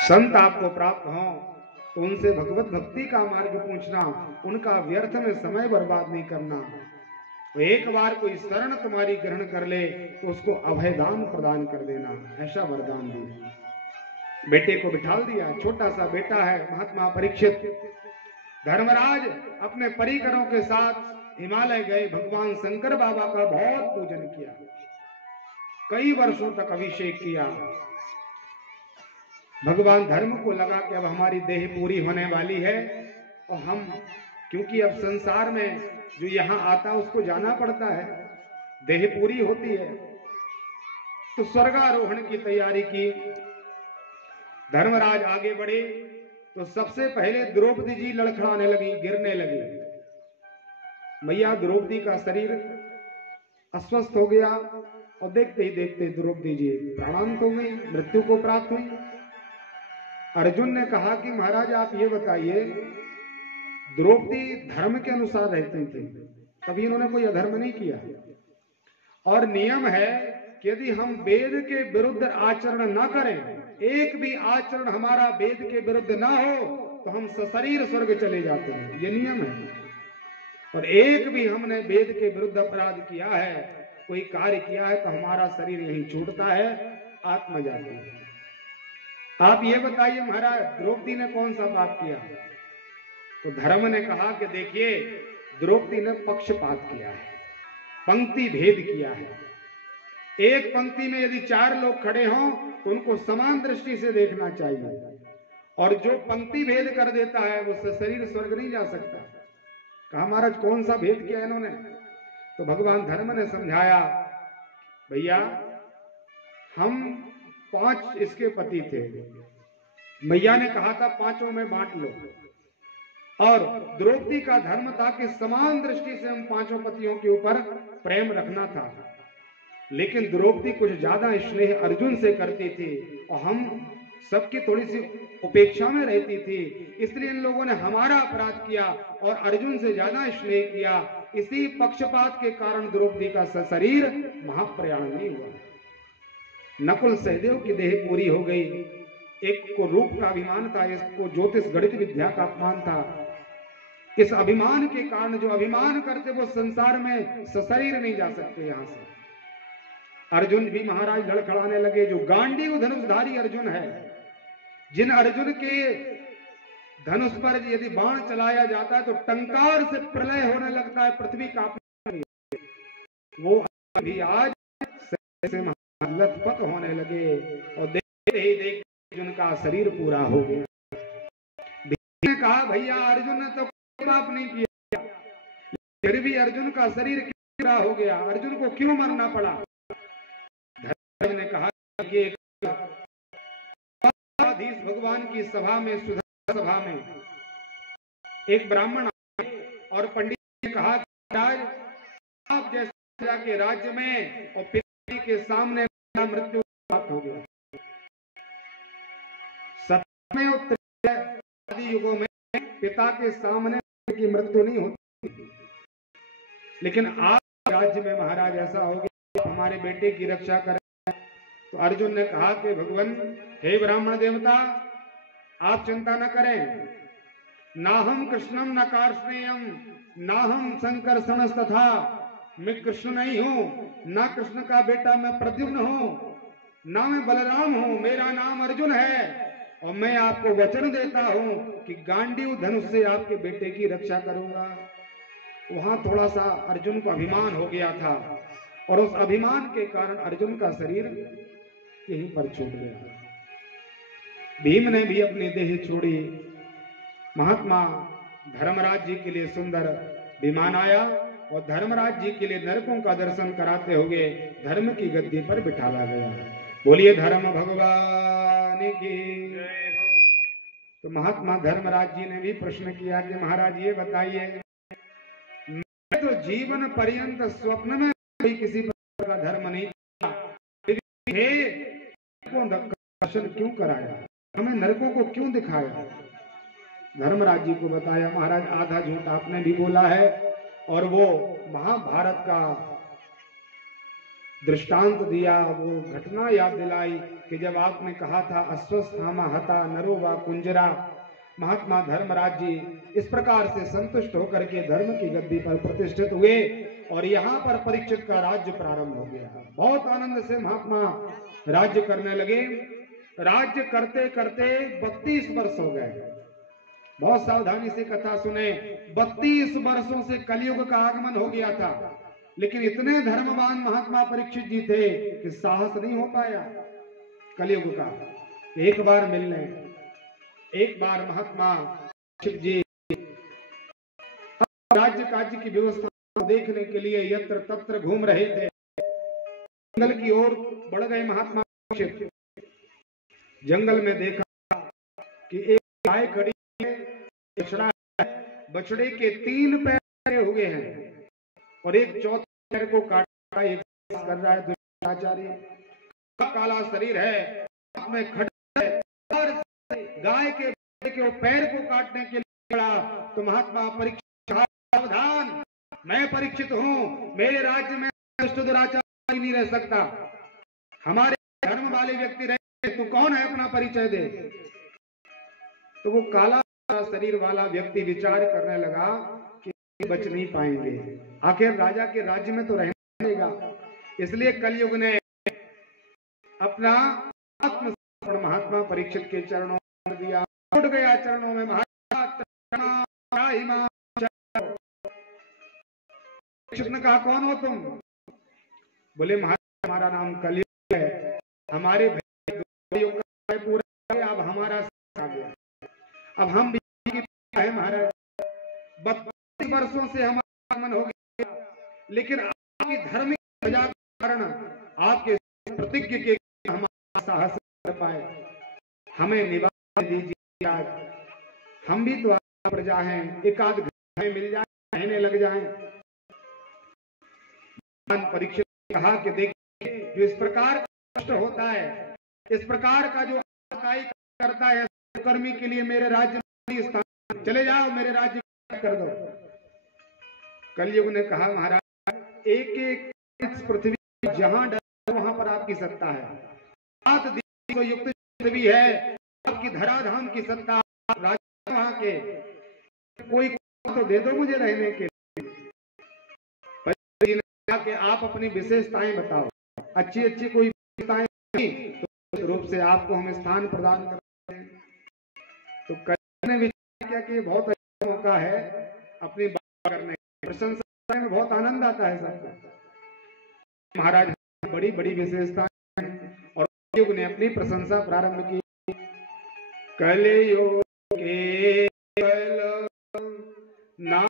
संत आपको प्राप्त हो तो उनसे भगवत भक्ति का मार्ग पूछना, उनका व्यर्थ में समय बर्बाद नहीं करना। तो एक बार कोई शरण तुम्हारी ग्रहण कर ले तो उसको अभयदान प्रदान कर देना, ऐसा वरदान दिया। बेटे को बिठाल दिया, छोटा सा बेटा है महात्मा परीक्षित। धर्मराज अपने परिकरों के साथ हिमालय गए, भगवान शंकर बाबा का बहुत पूजन किया, कई वर्षों तक अभिषेक किया। भगवान धर्म को लगा कि अब हमारी देह पूरी होने वाली है और हम, क्योंकि अब संसार में जो यहां आता उसको जाना पड़ता है, देह पूरी होती है, तो स्वर्गारोहण की तैयारी की। धर्मराज आगे बढ़े तो सबसे पहले द्रौपदी जी लड़खड़ाने लगी, गिरने लगी। मैया द्रौपदी का शरीर अस्वस्थ हो गया और देखते ही देखते द्रौपदी जी प्राणांत हो गई, मृत्यु को प्राप्त हुई। अर्जुन ने कहा कि महाराज आप ये बताइए, द्रौपदी धर्म के अनुसार रहती थी, कभी इन्होंने कोई अधर्म नहीं किया, और नियम है कि यदि हम वेद के विरुद्ध आचरण ना करें, एक भी आचरण हमारा वेद के विरुद्ध ना हो तो हम सशरीर स्वर्ग चले जाते हैं, ये नियम है। और एक भी हमने वेद के विरुद्ध अपराध किया है, कोई कार्य किया है, तो हमारा शरीर यहीं छूटता है, आत्मा जाती है। आप ये बताइए महाराज द्रौपदी ने कौन सा पाप किया? तो धर्म ने कहा कि देखिए द्रौपदी ने पक्षपात किया है, पंक्ति भेद किया है। एक पंक्ति में यदि 4 लोग खड़े हों तो उनको समान दृष्टि से देखना चाहिए, और जो पंक्ति भेद कर देता है वो शरीर स्वर्ग नहीं जा सकता। कहा महाराज कौन सा भेद किया इन्होंने? तो भगवान धर्म ने समझाया, भैया हम 5 इसके पति थे, मैया ने कहा था 5 में बांट लो, और द्रौपदी का धर्म था कि समान दृष्टि से हम 5 पतियों के ऊपर प्रेम रखना था। लेकिन द्रौपदी कुछ ज्यादा स्नेह अर्जुन से करती थी और हम सबकी थोड़ी सी उपेक्षा में रहती थी, इसलिए इन लोगों ने हमारा अपराध किया और अर्जुन से ज्यादा स्नेह किया। इसी पक्षपात के कारण द्रौपदी का शरीर महाप्रयाण नहीं हुआ। नकुल सहदेव की देह पूरी हो गई, एक को रूप का अभिमान था, एक को ज्योतिष गणित विद्या का अपमान था। इस अभिमान के कारण जो अभिमान करते वो संसार में सशरीर नहीं जा सकते यहां से। अर्जुन भी महाराज लड़खड़ाने लगे। जो गांडीव धनुषधारी अर्जुन है, जिन अर्जुन के धनुष पर यदि बाण चलाया जाता है तो टंकार से प्रलय होने लगता है, पृथ्वी कांपने लगती है, वो भी आज से लथपथ होने लगे और देखते ही देखते अर्जुन का शरीर पूरा हो गया। भीम ने कहा भैया अर्जुन ने तो कोई पाप नहीं किया, फिर भी अर्जुन का शरीर क्यों पूरा हो गया, अर्जुन को क्यों मरना पड़ा? धर्मराज ने कहा कि भगवान की सभा में, सुधा सभा में एक ब्राह्मण और पंडित ने कहा कि राज आप जैसे राजा के राज्य में और पिता के सामने मृत्यु प्राप्त हो गया। सत्य में आदि युगों में पिता के सामने की मृत्यु नहीं होती, लेकिन आज राज्य में महाराज ऐसा हो गया, हमारे बेटे की रक्षा करें। तो अर्जुन ने कहा कि भगवान हे ब्राह्मण देवता आप चिंता न करें, ना हम कृष्णम न कार्ष्णेयम ना हम संकर्षण तथा, मैं कृष्ण नहीं हूं, ना कृष्ण का बेटा मैं प्रद्युम्न हूं, ना मैं बलराम हूं, मेरा नाम अर्जुन है, और मैं आपको वचन देता हूं कि गांडीव धनुष से आपके बेटे की रक्षा करूंगा। वहां थोड़ा सा अर्जुन को अभिमान हो गया था और उस अभिमान के कारण अर्जुन का शरीर यहीं पर छूट गया। भीम ने भी अपनी देह छोड़ी। महात्मा धर्मराज जी के लिए सुंदर विमान आया और धर्मराज जी के लिए नरकों का दर्शन कराते हुए धर्म की गद्दी पर बिठाला गया। बोलिए धर्म भगवान की। तो महात्मा धर्मराज जी ने भी प्रश्न किया कि महाराज ये बताइए, मैं तो जीवन पर्यंत स्वप्न में भी किसी प्रकार का धर्म नहीं किया, दर्शन क्यों कराया, हमें नरकों को क्यों दिखाया? धर्मराज जी को बताया महाराज आधा झूठ आपने भी बोला है, और वो महाभारत का दृष्टांत दिया, वो घटना याद दिलाई कि जब आपने कहा था अस्वस्थामा हता नरो वा कुंजरा, महात्मा धर्मराज जी इस प्रकार से संतुष्ट होकर के धर्म की गद्दी पर प्रतिष्ठित हुए और यहाँ पर परीक्षित का राज्य प्रारंभ हो गया। बहुत आनंद से महात्मा राज्य करने लगे। राज्य करते करते 32 वर्ष हो गए। बहुत सावधानी से कथा सुने। 32 वर्षों से कलयुग का आगमन हो गया था, लेकिन इतने धर्मवान महात्मा परीक्षित जी थे कि साहस नहीं हो पाया कलयुग का एक बार मिलने। एक बार महात्मा परीक्षित जी राज्य काज की व्यवस्था देखने के लिए यत्र तत्र घूम रहे थे। जंगल की ओर बढ़ गए महात्मा परीक्षित। जंगल में देखा कि एक गाय खड़ी है, बछड़ा है, बछड़े के 3 पैर हुए हैं और एक चौथे पैर को काटा एक कर रहा है दुष्टाचारी। काला शरीर है, में खड़ा है और गाय के पैर को काटने के लिए खड़ा। तो महात्मा परीक्षित सावधान, मैं परीक्षित हूं, मेरे राज्य में दुष्ट दुराचारी नहीं रह सकता, हमारे धर्म वाले व्यक्ति रहे, तू कौन है अपना परिचय दे। तो वो काला शरीर वाला व्यक्ति विचार करने लगा कि बच नहीं पाएंगे, आखिर राजा के राज्य में तो रहना पड़ेगा। इसलिए कलयुग ने अपना आत्मसमर्पण महात्मा परीक्षित के चरणों में दिया। उठ गया चरणों में, परीक्षित ने कहा कौन हो तुम? बोले महाराज हमारा नाम कलयुग है, हमारे भाइयों का पूरा, अब हमारा आ गया, अब हम भी है महाराज। 32 वर्षों से हमारा आगमन हो गया, लेकिन आपकी धार्मिक सजा के कारण, आपके प्रतिज्ञा के हमारा साहस कर पाए, हमें निवास दीजिए। हम भी तो प्रजा हैं, एक आध घर में मिल जाए, रहने लग जाएं। परीक्षित ने कहा कि देखिए जो इस प्रकार कष्ट होता है, इस प्रकार का जो कार्य करता है कर्मी के लिए मेरे राज्य में स्थान, चले जाओ मेरे राज्य कर दो। कलयुग ने कहा महाराज एक एक इस पृथ्वी जहां डर वहां पर आपकी सत्ता है, 7 दिन को युक्त पृथ्वी है, आपकी धराधाम की सत्ता, राजा वहां के, कोई तो दे दो मुझे रहने के। कि आप अपनी विशेषताएं बताओ, अच्छी अच्छी कोई विशेषताएं नहीं तो रूप से आपको हम स्थान प्रदान करते हैं। तो कलयुग ने विचार किया कि बहुत अच्छा मौका है अपनी बात करने, प्रशंसा में बहुत आनंद आता है सबको। महाराज बड़ी बड़ी विशेषताएं और कलयुग ने अपनी प्रशंसा प्रारंभ की। कलयुग के नाम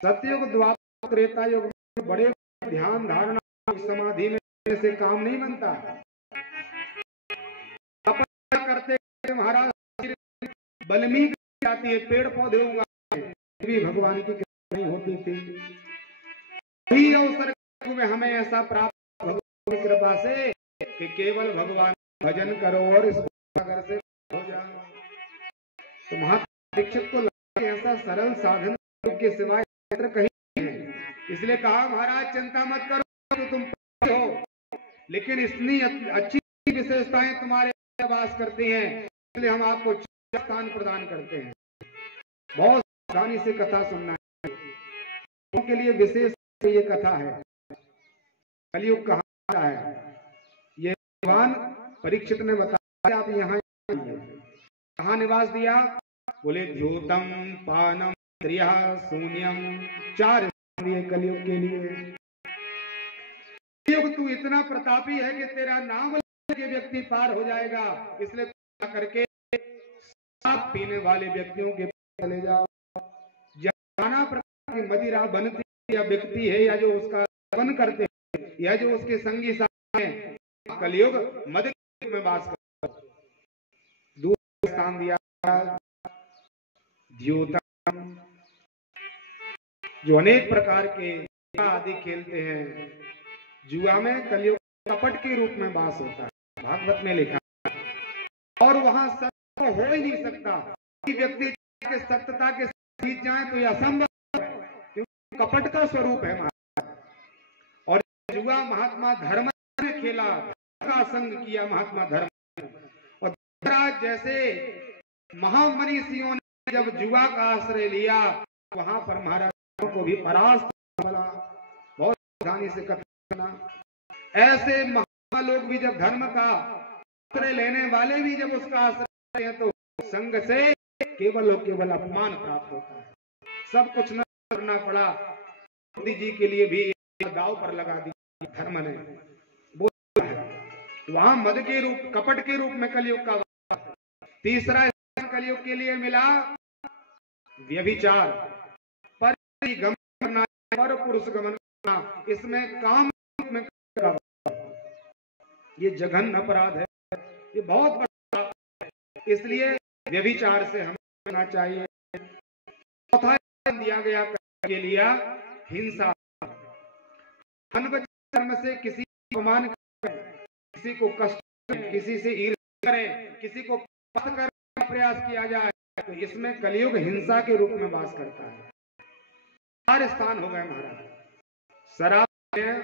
सतयुग द्वापर त्रेता युग में बड़े ध्यान धारणा समाधि में से काम नहीं बनता। तपस्या करते महाराज बल्मीक जाती है, पेड़ पौधे उगाते भी भगवान की कृपा नहीं होती थी। वही अवसर में हमें ऐसा प्राप्त भगवान की कृपा से कि केवल भगवान भजन करो और इस सागर से हो जाओ। तो महात्मा दीक्षित को ऐसा सरल साधन के सिवाय यंत्र कहीं नहीं है। इसलिए कहा महाराज चिंता मत करो तो तुम हो, लेकिन इतनी अच्छी विशेषताएं तुम्हारे वास करती हैं, इसलिए हम आपको स्थान प्रदान करते हैं। बहुत सावधानी से कथा सुनना है, उनके लिए विशेष ये कथा है। कलयुग कहाँ है ये भगवान परीक्षित ने बताया। आप यहाँ कहाँ निवास दिया? बोले ध्योतम पानम त्रिया शून्यम, 4 कलयुग के लिए। कलयुग तू इतना प्रतापी है कि तेरा नाम के व्यक्ति पार हो जाएगा, इसलिए करके शराब पीने वाले व्यक्तियों के चले जाओ। नाना प्रकार की मदिरा बनती या बिकती है, या जो उसका सेवन करते हैं, या जो उसके संगी साथी हैं, कलयुग मद में वास करता है। दूसरा स्थान दिया द्योतम, जो अनेक प्रकार के आदि खेलते हैं। जुआ में कलयुग कपट के रूप में वास होता है, भागवत में लिखा, और वहां सत्य हो ही नहीं सकता कि व्यक्ति के सत्यता के जीत जाए तो यह असंभव है, क्योंकि कपट का स्वरूप है महाराज। और जुआ महात्मा धर्म ने खेला, का संग किया महात्मा धर्म, और जैसे महामनीषियों ने जब जुआ का आश्रय लिया, वहां पर महाराज को भी परास्त बोला। बहुत सावधानी से कथा, ऐसे महात्मा लोग भी जब धर्म का आश्रय लेने वाले भी जब उसका आश्रय हैं, तो संग से केवल और केवल अपमान प्राप्त होता है। सब कुछ न करना पड़ा, मोदी जी के लिए भी दाव पर लगा दिया धर्म ने, बोला है। वहां मद के रूप, कपट के रूप में कलयुग का। तीसरा कलयुग के लिए मिला व्यभिचार, पर गमन करना, पर पुरुष गमन करना, इसमें काम में ये जघन्य अपराध है, ये बहुत बड़ा है, इसलिए व्यभिचार से हमें बचना चाहिए। चौथा दिया गया के लिए हिंसा, धर्म से किसी को अपमान करें, किसी को कष्ट करें, किसी से ईर्ष्या करें, किसी को पथ करने का प्रयास किया जाए, तो इसमें कलयुग हिंसा के रूप में वास करता है। 4 स्थान हो गए महाराज, शराब पीना,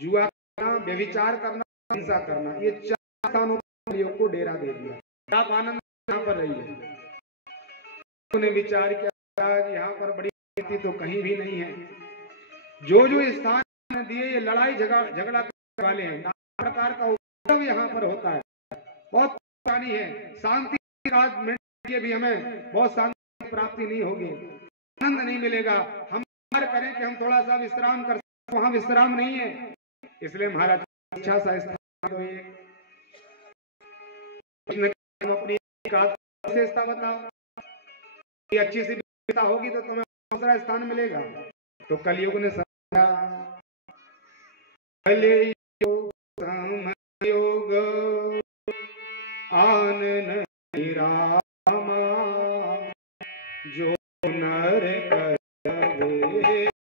जुआ करना, व्यभिचार करना, हिंसा करना, ये 4 स्थानों पर कलयुग को डेरा दे दिया। आप आनंद यहाँ पर रहिए। उन्होंने विचार किया यहाँ पर बड़ी स्थिति तो कहीं भी नहीं है। जो जो स्थान दिए ये लड़ाई झगड़ा करने वाले हैं, नाना प्रकार का उपद्रव यहाँ पर होता है, बहुत परेशानी है। शांति के भी हमें बहुत शांति प्राप्ति नहीं होगी, आनंद नहीं मिलेगा। हम करें कि हम थोड़ा सा विश्राम कर, वहां विश्राम नहीं है। इसलिए महाराज अच्छा सा स्थान अपनी विशेषता बताओ, अच्छी सी विशेषता होगी तो तुम्हें दूसरा स्थान मिलेगा। तो कलयुग ने समझा, योग आनन रामा, जो नर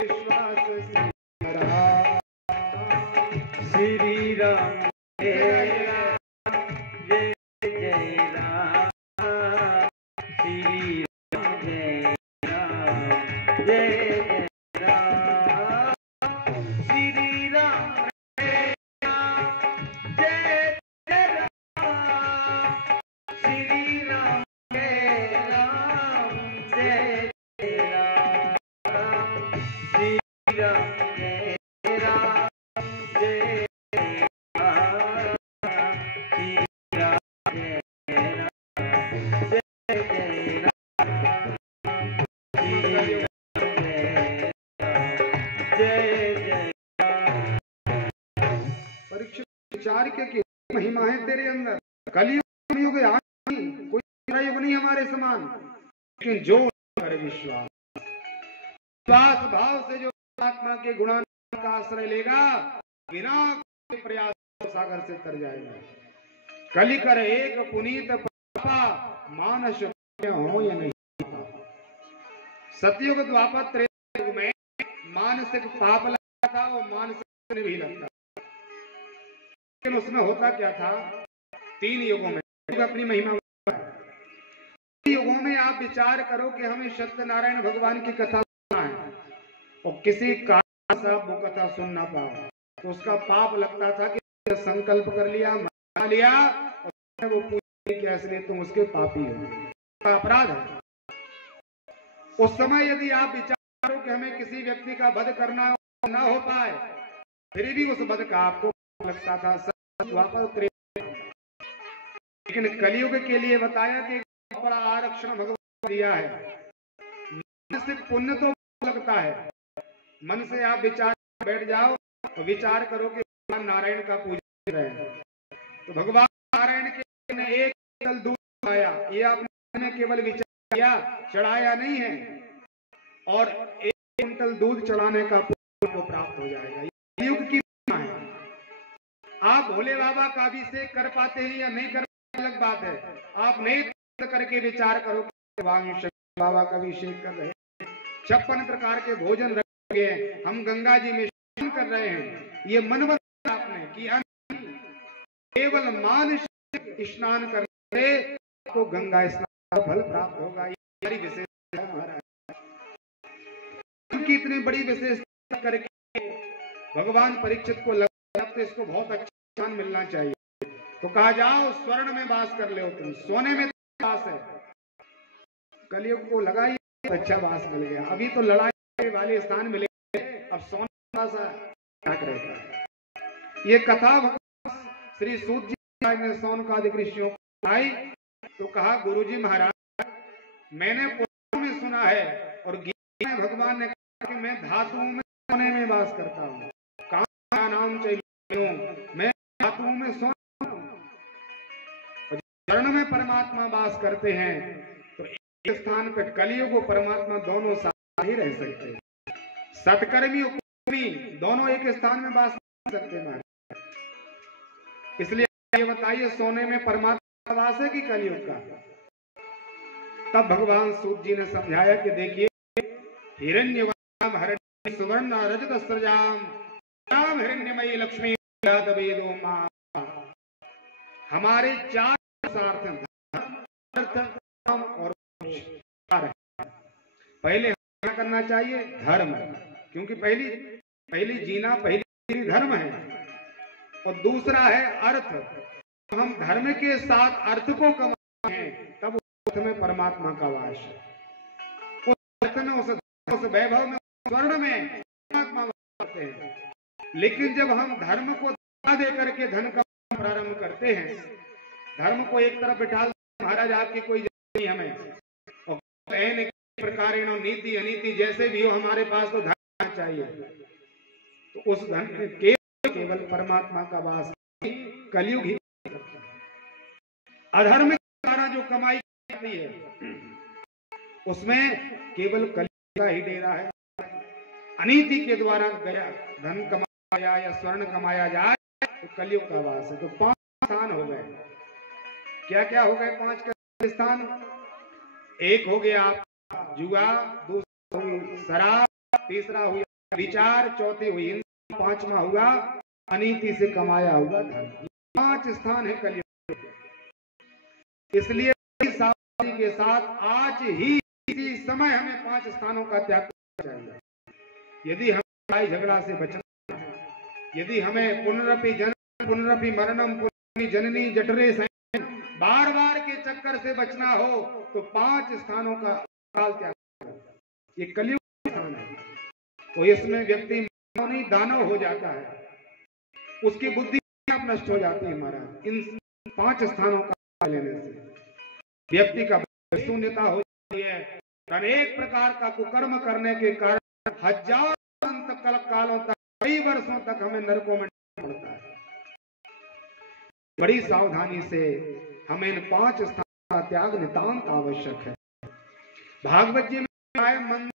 विश्वास श्री राम जय जय राम, श्री राम जय राम जय जय राम, श्री राम जय जय राम, श्री राम जय राम जय जय राम, श्री राम जय राम जय विचार के महिमा है तेरे अंदर। कलयुग युग कोई युग नहीं हमारे समान, लेकिन जो कर विश्वास भाव से जो आत्मा के गुणान का आश्रय लेगा, बिना प्रयास सागर से तर जाएगा। कलि कर एक पुनीत पापा, मानस हो या नहीं। सतयुग द्वापर त्रेता में मानसिक पाप लगता था, वो मानसिक भी लगता, लेकिन उसमें होता क्या था? 3 युगों में अपनी महिमा, युगों में आप विचार करो कि हमें सत्यनारायण भगवान की कथा सुनना है और किसी कारण से आप वो कथा सुन ना पाओ, तो उसका पाप लगता था कि संकल्प कर लिया, मान लिया और वो पूछे कि इसलिए तुम उसके पापी हो, अपराध है। उस समय यदि आप विचार करो कि हमें किसी व्यक्ति का वध करना ना हो पाए, फिर भी उस वध का आपको लगता था लेकिन कलयुग के लिए बताया कि बड़ा आरक्षण भगवान दिया है। मन से पुण्य तो लगता है, मन से आप विचार बैठ जाओ और विचार करो कि भगवान नारायण का पूजन कर रहे हैं, तो भगवान नारायण के ने एक कुंतल दूध आया, ये आपने केवल विचार किया, चढ़ाया नहीं है, और एक कुंतल दूध चढ़ाने का पुण्य को प्राप्त हो जाएगा। ये युग की है। आप भोले बाबा का अभिषेक कर पाते हैं या नहीं कर पाते अलग बात है, आप नहीं करके विचार करो कि बाबा का अभिषेक कर रहे हैं, 56 प्रकार के भोजन रखे हैं, हम गंगा जी में स्नान कर रहे हैं, ये मन बना आपने किया, केवल मानसिक स्नान करने को गंगा स्नान का फल प्राप्त होगा। ये बड़ी विशेषता हमारा की इतनी बड़ी विशेषता करके भगवान परीक्षित को लगा तो इसको बहुत अच्छा स्थान मिलना चाहिए, तो कहा जाओ स्वर्ण में वास कर ले, तुम सोने में वास है। कलयुग को लगा ही अच्छा वास मिल गया, अभी तो लड़ाई वाले स्थान मिले, अब सोना क्या रहता है। ये कथा भगवान श्री सूत जी ने सौनकादिक ऋषियों को आई, तो कहा गुरुजी महाराज मैंने पुराणों में सुना है और गीता में भगवान ने कहा कि मैं धातुओं में सोने में वास करता हूँ, कहाँ नाम चाहिए, मैं धातुओं में सोना हूँ, चरण में परमात्मा वास करते हैं, तो एक स्थान पर कलियुग और परमात्मा दोनों साथ ही रह सकते हैं, सत्कर्मी और कुकर्मी दोनों एक स्थान में वास कर सकते हैं। इसलिए ये बताइए सोने में परमात्मा वास है कि कलियुग का। तब भगवान सूत जी ने समझाया कि देखिए हिरण्यवर्णम हरण्य सुवर्ण रजत सृजाम राम हिरण्यमयी लक्ष्मी वेदो मां, हमारे 4 पुरुषार्थ अर्थ काम और पहले क्या करना चाहिए, धर्म, क्योंकि पहली जीना पहली धर्म है, और दूसरा है अर्थ, हम धर्म के साथ अर्थ को कमाते हैं तब अर्थ में परमात्मा का वास है, उस अर्थ में उस वैभव में स्वर्ण में परमात्मा वास करते हैं। लेकिन जब हम धर्म को दे करके धन का प्रारंभ करते हैं, धर्म को एक तरफ बिठा महाराज आपकी कोई जरूरत नहीं हमें, और प्रकार नीति अनीति जैसे भी हो हमारे पास तो धन चाहिए, तो उस धन के केवल परमात्मा का वास कलयुग ही करता है। अधर्म के द्वारा जो कमाई जाती है उसमें केवल कलयुग का ही डेरा है, अनीति के द्वारा गया धन कमाया या स्वर्ण कमाया जाए तो कलयुग का वास है। तो 5 स्थान हो गए, क्या क्या हो गए 5 स्थान, एक हो गया जुआ, दूसरा हुई शराब, तीसरा हुआ विचार, चौथी हुई हिंसा, 5वां हुआ अनीति से कमाया हुआ धन। 5 स्थान है कलयुग। इसलिए सावधानी के साथ आज ही इसी समय हमें 5 स्थानों का त्याग करना चाहिए। यदि हम लड़ाई झगड़ा से बचना है, यदि हमें पुनरपि जन्म पुनरपि मरणम पुनरपि जननी जठरे बार बार के चक्कर से बचना हो तो 5 स्थानों का काल त्याग, ये कलयुग स्थान है। तो इसमें व्यक्ति नहीं दानव हो जाता है, उसकी बुद्धि नष्ट हो जाती है महाराज। इन 5 स्थानों का लेने से व्यक्ति का शून्यता हो जाती है, अनेक प्रकार का कुकर्म करने के कारण हजारों कालों तक कई वर्षों तक हमें नरकों में पड़ता है। बड़ी सावधानी से हमें इन 5 स्थानों का त्याग नितांत आवश्यक है। भागवत जी में आए मन